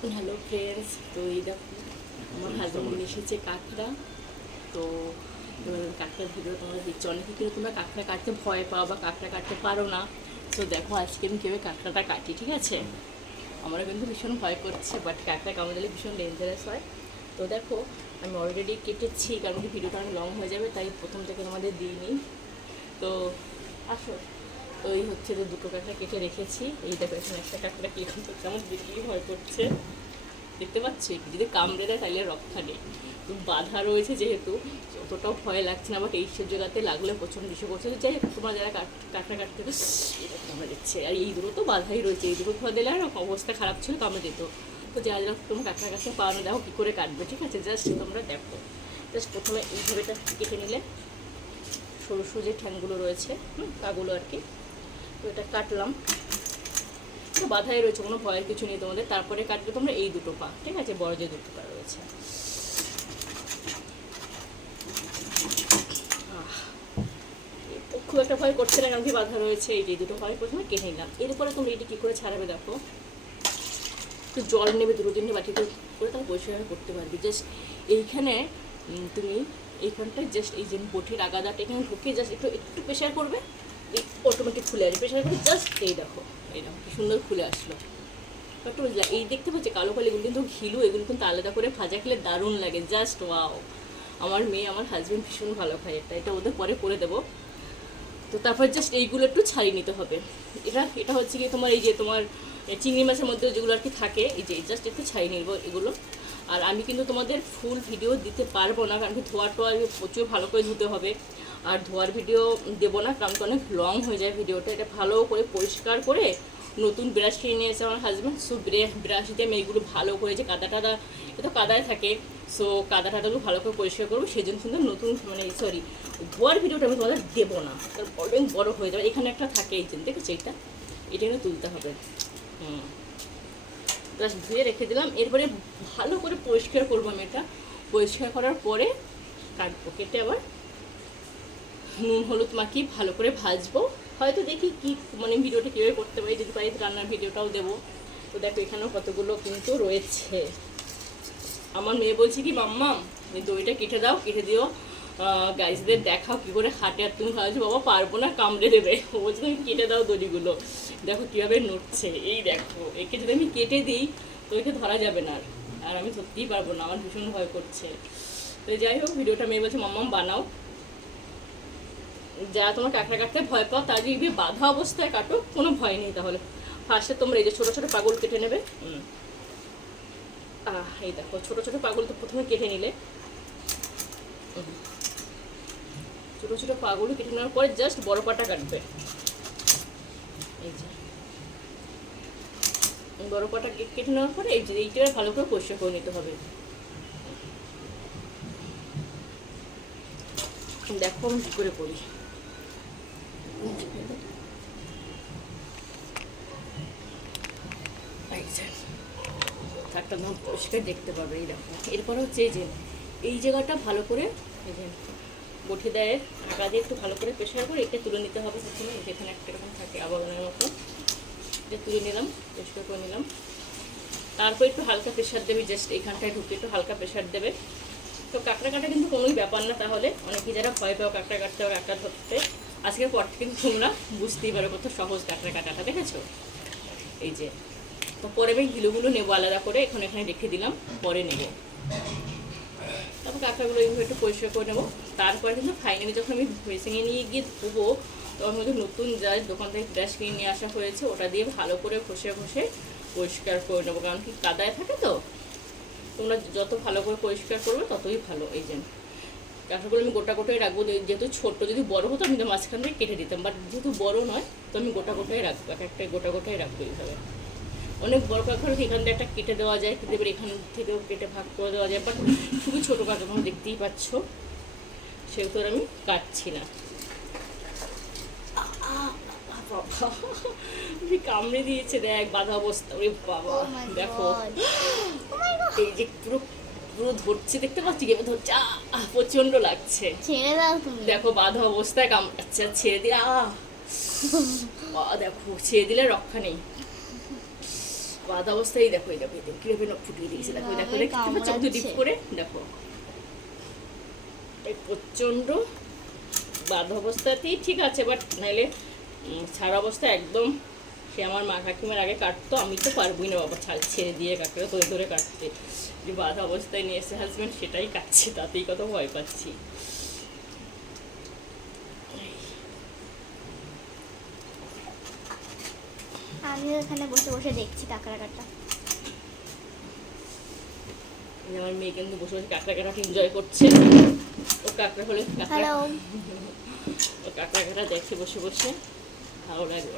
Hello friends তো এই দেখো, আমার হাজব্যান্ড এসেছে কাঁকড়া। তো এবার ভিডিও তোমরা দিচ্ছি অনেকে কিন্তু তোমরা কাঁকড়া কাটতে ভয় পাও বা কাঁকড়া কাটতে পারো না। তো দেখো, আজকে আমি কীভাবে কাঁকড়াটা কাটি, ঠিক আছে? আমারও কিন্তু ভীষণ ভয় করছে বাট কাঁকড়া কামড়ালে ভীষণ ডেঞ্জারাস হয়। তো দেখো, আমি অলরেডি কেটেছি, কারণ কি ভিডিওটা অনেক লং হয়ে যাবে, তাই প্রথম থেকে তোমাদের দিইনি। তো আসো। তো হচ্ছে যে দুটো কাঁকড়া কেটে রেখেছি। এই দেখো, এখানে একটা কাঁকড়া করছে আমার দেখলেই ভয় করছে। দেখতে পাচ্ছি? যদি কামড়ে দেয় তাহলে রক্ষা নেই বাধা রয়েছে যেহেতু, অতটাও ভয় লাগছে না বাট এই সব জায়গাতে লাগলে প্রচণ্ড ইস্যু করছে। যাই হোক, তোমরা যারা কাঁকড়া কাটতে কামড়ে দিচ্ছে আর এই দুটো তো বাধাই রয়েছে, এই দুটো ধোয়া দিলে আর অবস্থা খারাপ ছিল কামড়ে দিত তো যারা যারা তোমরা কাঁকড়া কাছে পাওয়ানো দেখো কী করে কাটবে, ঠিক আছে? জাস্ট তোমরা দেখো। জাস্ট প্রথমে এইভাবে কেটে নিলে। সরু সরু যে ঠ্যাংগুলো রয়েছে, হুম, তাগুলো আর কি। তো এটা কাটলাম। তো বাধাই রয়েছে, কোনো ভয়ের কিছু নেই তোমাদের। তারপরে কাটবে তোমরা এই দুটো পা, ঠিক আছে? বড় যে দুটো পা রয়েছে। খুব একটা ভয় করছে না, কারণ কি বাধা রয়েছে। এই যে দুটো পায়ে প্রথমে কেটে নিলাম। এরপরে তুমি এটি কী করে ছাড়াবে দেখো? একটু জল নেবে দুটো তিনটে বাটিতে করে তাহলে পরিষ্কার করতে পারবি। জাস্ট এইখানে তুমি এইখানটায় জাস্ট এই যে বটির আগাদাটা এখানে ঢুকে জাস্ট একটু একটু প্রেশার করবে। অটোমেটিক খুলে আসবে। প্রেশার করে জাস্ট এই দেখো এই দেখো কি সুন্দর খুলে আসলো। একটু এই দেখতে পাচ্ছি, কালো কালো এগুলো কিন্তু ঘিলু, এগুলো কিন্তু আলাদা করে ভাজা খেলে দারুণ লাগে জাস্ট ওয়াও আমার মেয়ে, আমার হাজব্যান্ড ভীষণ ভালো খায় এটা এটা ওদের পরে করে দেবো। তো তারপর জাস্ট এইগুলো একটু ছাড়িয়ে নিতে হবে। এটা এটা হচ্ছে কি তোমার এই যে তোমার চিংড়ি মাছের মধ্যে যেগুলো আর কি থাকে, এই যে জাস্ট একটু ছাড়িয়ে নিব এগুলো। আর আমি কিন্তু তোমাদের ফুল ভিডিও দিতে পারব না, কারণ কি ধোয়া টোয়া প্রচুর ভালো করে ধুতে হবে। আর ধোয়ার ভিডিও দেবো না, কারণ অনেক লং হয়ে যায় ভিডিওটা। এটা ভালো করে পরিষ্কার করে নতুন ব্রাশ কিনে নিয়ে এসে আমার হাজব্যান্ড সো ব্রাশ দিয়ে আমি এইগুলো ভালো করে যে কাদা টাদা এ তো কাদায় থাকে। সো কাদা টাদাগুলো ভালো করে পরিষ্কার করব সেই জন্য কিন্তু নতুন মানে সরি ধোয়ার ভিডিওটা আমি তোমাদের দেবো না। কারণ অনেক বড় হয়ে যাবে। এখানে একটা থাকে এই যে, দেখেছ এইটা এটা কিন্তু তুলতে হবে। হুম। জাস্ট ধুয়ে রেখে দিলাম। এরপরে ভালো করে পরিষ্কার করব আমি এটা। পরিষ্কার করার পরে কাটবো কেটে আবার নুন, হলুদ মাখিয়ে ভালো করে ভাজবো। হয়তো দেখি কি মানে ভিডিওটা কীভাবে করতে পারি যদি পারি, রান্নার ভিডিওটাও দেবো। তো দেখো, এখানেও কতগুলো কিন্তু রয়েছে। আমার মেয়ে বলছে কি, মাম্মা দইটা কেটে দাও, কেটে দিও। গাইজদের দেখাও কী করে হাটে আর তুমি ভাবছ, বাবা, পারব না, কামড়ে দেবে। ও বলছে, তুমি কেটে দাও দড়িগুলো দেখো, কীভাবে নড়ছে। এই দেখো, একে যদি আমি কেটে দিই, তো একে ধরা যাবে না। আর। আমি সত্যিই পারব না, আমার ভীষণ ভয় করছে। তো যাই হোক, ভিডিওটা মেয়ে বলছে মাম্মাম বানাও। যারা তোমার কাঁকড়া কাটতে ভয় পাও, তার যদি বাধা অবস্থায় কাটো, কোনো ভয় নেই তাহলে। ফার্স্টে তোমরা এই যে ছোটো ছোটো পাগল কেটে নেবে। এই দেখো, ছোটো ছোটো পাগল তো প্রথমে কেটে নিলে। ছোটো ছোটো পাগল কেটে নেওয়ার পরে জাস্ট বড় পাটা কাটবে। এই যে। বড় পাটা কেটে নেওয়ার পরে এই যে এইটা ভালো করে পরিষ্কার করে নিতে হবে। দেখো আমি কী করে করি। একটা একদম পরিষ্কার দেখতে পাবে, এই দেখো। এরপর হচ্ছে এই যে, এই জায়গাটা ভালো করে, এই যে, বটি দেয় আগা দিয়ে একটু ভালো করে প্রেশার করে এটা তুলে নিতে হবে প্রথমে যেখানে একটা এরকম থাকে আবাগানের মতো। এটা তুলে নিলাম, পরিষ্কার করে নিলাম। তারপর একটু হালকা প্রেশার দেবে জাস্ট এইখানটায় ঢুকে একটু হালকা প্রেশার দেবে। তো কাঁকড়া কাটা কিন্তু কোনোই ব্যাপার না, তাহলে অনেকে যারা ভয় পাও কাঁকড়া কাটতে বা কাঁকড়া ধরতে, আজকের পর থেকে কিন্তু তোমরা বুঝতেই পারো কত সহজ কাঁকড়া কাটাটা দেখেছ? এই যে, তো পরে আমি গিলোগুলো নেব আলাদা করে, এখন এখানে রেখে দিলাম, পরে নেব। তারপর কাঁকড়াগুলো এইভাবে একটু পরিষ্কার করে নেব। তারপরে কিন্তু ফাইনালি যখন আমি বেসিংয়ে নিয়ে গিয়ে ধুবো, তখন কিন্তু নতুন যা দোকান থেকে ব্রাশ কিনে নিয়ে আসা হয়েছে, ওটা দিয়ে ভালো করে ঘষে ঘষে পরিষ্কার করে নেব। কারণ কি কাদায় থাকে তো? তোমরা যত ভালো করে পরিষ্কার করবে ততই ভালো এই যে কাঁকড়াগুলো আমি গোটা গোটাই রাখব যেহেতু ছোট্ট যদি বড় হতো আমি তো মাঝখান থেকে কেটে দিতাম বাট যেহেতু বড় নয় তো আমি গোটা গোটাই রাখব এক একটা গোটা গোটাই রাখব এইভাবে। অনেক বড় কাঁকড়া এখান থেকে একটা কেটে দেওয়া যায় কিন্তু এবার এখান থেকেও কেটে ভাগ করে দেওয়া যায় বাট খুবই ছোটো কাঁকড়া তোমরা দেখতেই পাচ্ছ সেহেতু আর আমি কাটছি না। বাবা। কামড়ে দিয়েছে দেখ বাধা অবস্থা ওরে বাবা Oh দেখো. এই যে পুরো পুরো ধরছে দেখতে পাচ্ছি কেমন ধরছে আহ প্রচণ্ড লাগছে। ছেড়ে দাও তুমি। দেখো বাধা অবস্থায় কামড়াচ্ছে আর ছেড়ে দিলে আহ। দেখো ছেড়ে দিলে রক্ষা নেই। অবস্থায় দেখো এই দেখো এই দেখো কীভাবে নখ ফুটিয়ে দিয়েছে। দেখো দেখো দেখতে পাচ্ছ ডিপ করে? দেখো। এই প্রচণ্ড বাদ অবস্থাতেই ঠিক আছে বাট নাইলে উম, ছাড় অবস্থা একদম সে আমার মা কাকিমার আগে কাটতো আমি তো পারবই না বাবা ছাড় ছেড়ে দিয়ে কাটতে ধরে ধরে কাটতে। যে বাধা অবস্থায় নিয়ে এসে হাজব্যান্ড সেটাই কাটছে তাতেই কত ভয় পাচ্ছি। আমি এখানে বসে বসে দেখছি কাঁকড়া কাটা। আমার মেয়ে কিন্তু বসে বসে কাঁকড়া কাটাকে এনজয় করছে। ও কাঁকড়া হলে কাঁকড়া ও কাঁকড়া কাটা দেখছে বসে বসে ভালো লাগে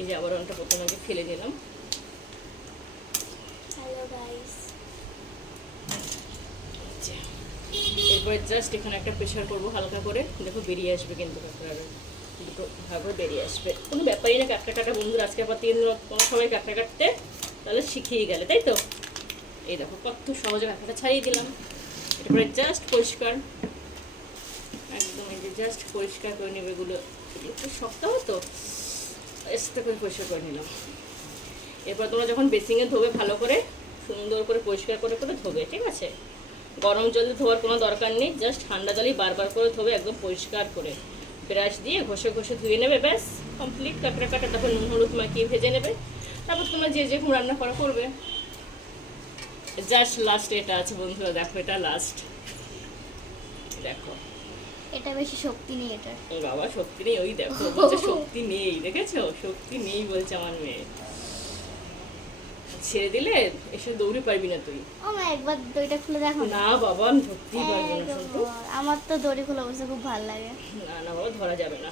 এই যে আবার অনটা প্রথমে আগে ফেলে দিলাম। হ্যালো গাইস আচ্ছা। এরপরে জাস্ট এখানে একটা প্রেশার করব হালকা করে। দেখো বেরিয়ে আসবে কিন্তু কাঁকড়ার দুটো ভাগ করে বেরিয়ে আসবে। কোনো ব্যাপারই না কাঁকড়া কাটা বন্ধুরা আজকে আবার তিন কোনো সবাই কাঁকড়া কাটতে তাহলে শিখিয়ে গেলে তাই তো? এই দেখো কত সহজে কাঁকড়াটা ছাড়িয়ে দিলাম। এরপরে জাস্ট পরিষ্কার। একদম এই যে জাস্ট পরিষ্কার করে নেবে এগুলো। একটু শক্ত হতো আস্তে করে পরিষ্কার করে নিলাম। এরপর তোমরা যখন বেসিংয়ে ধোবে ভালো করে, সুন্দর করে পরিষ্কার করে করে ধোবে, ঠিক আছে? গরম জলে ধোয়ার কোনো দরকার নেই জাস্ট ঠান্ডা জলেই বারবার করে ধোবে, একদম পরিষ্কার করে। ব্রাশ দিয়ে ঘষে ঘষে ধুয়ে নেবে, ব্যাস কমপ্লিট কাঁকড়া কাটা তারপর নুন, হলুদ মাখিয়ে ভেজে নেবে। তারপর তোমরা যে যেরকম রান্না করা, করবে। জাস্ট লাস্ট এটা আছে বন্ধুরা, দেখো এটা লাস্ট দেখো। এটা বেশি শক্তি নেই এটার। ও বাবা শক্তি নেই? ওই দেখো বলছে শক্তি নেই দেখেছ? শক্তি নেই বলছে আমার মেয়ে। ছেড়ে দিলে এসে দৌড়ে পারবি না তুই। মা একবার দইটা খুলে দেখো। না বাবা আমি ধরতেই পারব না আমার তো দড়ি খোলা বসে খুব ভালো লাগে। না না বাবা ধরা যাবে না।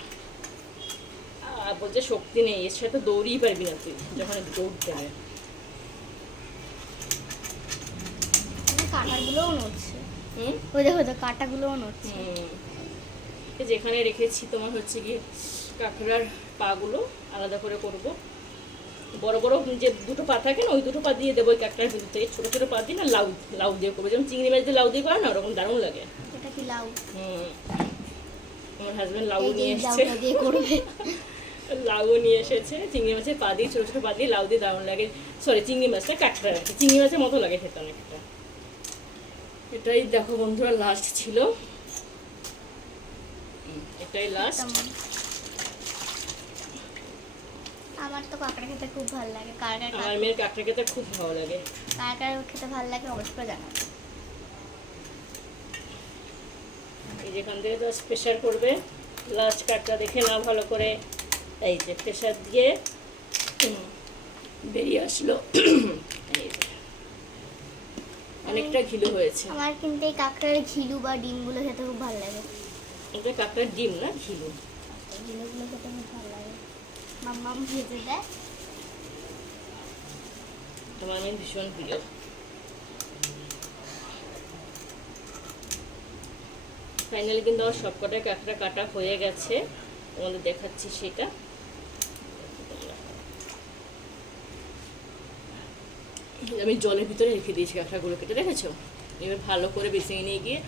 আর বলছে শক্তি নেই এর সাথে দৌড়েই পারবি না তুই যখন দৌড়তে হবে মানে কাঁটাগুলোও নড়ছে। হুম? ওই দেখো তো কাঁটাগুলোও নড়ছে। যেখানে রেখেছি তোমার হচ্ছে কি কাঁকড়ার পাগুলো আলাদা করে করব। বড় বড় যে দুটো পা থাকে না ওই দুটো পা দিয়ে দেবো ওই কাঁকড়ার ভিতর থেকে। ছোটো ছোটো পা দিয়ে না লাউ লাউ দিয়ে করব। যেমন চিংড়ি মাছ দিয়ে লাউ দিয়ে করে না ওরকম দারুণ লাগে। এটা কি লাউ? হুম। আমার হাজব্যান্ড লাউ নিয়ে এসেছে। লাউ নিয়ে এসেছে। চিংড়ি মাছের পা দিয়ে ছোটো ছোটো পা দিয়ে লাউ দিয়ে দারুণ লাগে। সরি চিংড়ি মাছটা কাঁকড়া। চিংড়ি মাছের মতো লাগে খেতে অনেকটা। এটাই দেখো বন্ধুরা লাস্ট ছিল। এটাই লাস্ট আমার তো কাঁকড়া খেতে খুব ভালো লাগে। কার আমার মেয়ের কাঁকড়া খেতে খুব ভালো লাগে। কার কার খেতে ভালো লাগে অবশ্যই এই যেখান থেকে জাস্ট প্রেশার করবে লাস্ট কাঠটা দেখে নাও ভালো করে। এই যে প্রেশার দিয়ে বেরিয়ে আসলো। অনেকটা ঘিলু হয়েছে। আমার কিন্তু এই কাঁকড়ার ঘিলু বা ডিমগুলো খেতে খুব ভালো লাগে। এটা কাঁকড়ার ডিম না? ঘিলু ঘিলুগুলো খেতে খুব ভালো লাগে মাম্মাম ভেজে দেয়। তোমার মেয়ে ভীষণ প্রিয়। ফাইনালি কিন্তু আমার সবকটাই কাঁকড়া কাটা হয়ে গেছে। তোমাদের দেখাচ্ছি সেটা। আমি জলের ভিতরে রেখে দিয়েছি কাঁকড়াগুলো কেটে দেখেছ? এবার ভালো করে বেসিয়ে নিয়ে গিয়ে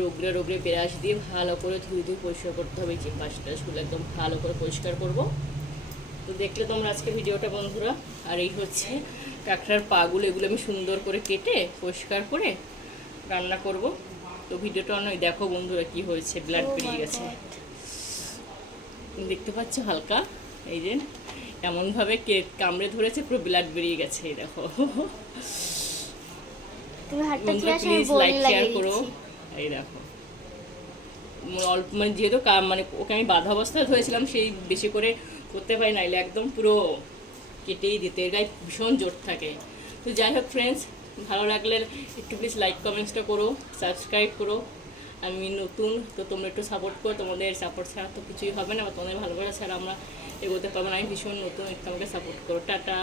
রোগড়ে রোগড়ে ব্রাশ দিয়ে ভালো করে ধুয়ে ধুয়ে পরিষ্কার করতে হবে যে পাশ টাশগুলো একদম ভালো করে পরিষ্কার করব। তো দেখলে তোমরা আজকে ভিডিওটা বন্ধুরা। আর এই হচ্ছে কাঁকড়ার পাগুলো এগুলো আমি সুন্দর করে কেটে পরিষ্কার করে রান্না করব। তো ভিডিওটা অনেক দেখো বন্ধুরা কি হয়েছে ব্লাড Oh বেরিয়ে গেছে। দেখতে পাচ্ছ হালকা? এই যে এমনভাবে কে কামড়ে ধরেছে পুরো ব্লাড বেরিয়ে গেছে এই দেখো। তুমি হাতটা কি বন্ধুরা প্লিজ লাইক শেয়ার করো। এই দেখো। অল্প মানে যেহেতু মানে ওকে আমি বাধা অবস্থায় ধরেছিলাম, সেই বেশি করে করতে পারি নাইলে একদম পুরো কেটেই দিতে গায়ে ভীষণ জোর থাকে। তো যাই হোক ফ্রেন্ডস ভালো লাগলে একটু প্লিজ লাইক কমেন্টসটা করো সাবস্ক্রাইব করো। আমি নতুন, তো তোমরা একটু সাপোর্ট করো, তোমাদের সাপোর্ট ছাড়া তো কিছুই হবে না, বা তোমাদের ভালোবাসা ছাড়া আমরা এগোতে পারব না। আমি ভীষণ নতুন, একটু আমাকে সাপোর্ট করো। টাটা।